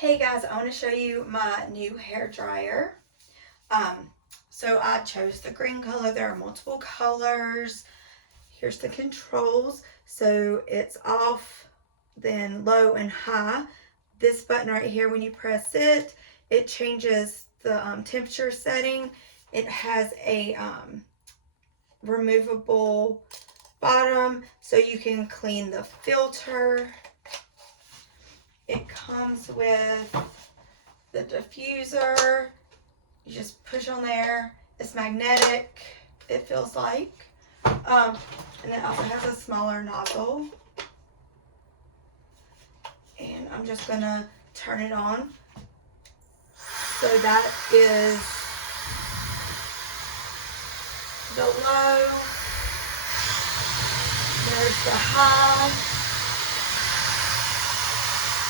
Hey guys, I want to show you my new hair dryer. So I chose the green color. There are multiple colors. Here's the controls. So it's off, then low and high. This button right here, when you press it, it changes the temperature setting. It has a removable bottom so you can clean the filter. It comes with the diffuser. You just push on there. It's magnetic, it feels like. And it also has a smaller nozzle. And I'm just gonna turn it on. So that is the low. There's the high.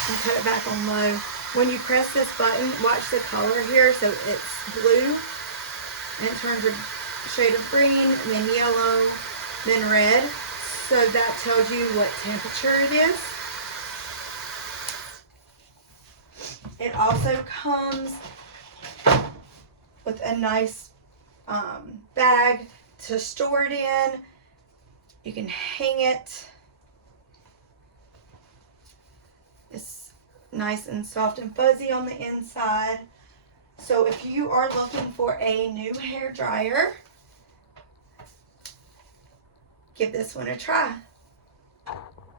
And put it back on low. When you press this button, watch the color here. So it's blue, and it turns a shade of green, and then yellow, then red. So that tells you what temperature it is. It also comes with a nice bag to store it in. You can hang it. It's nice and soft and fuzzy on the inside. So if you are looking for a new hair dryer, give this one a try.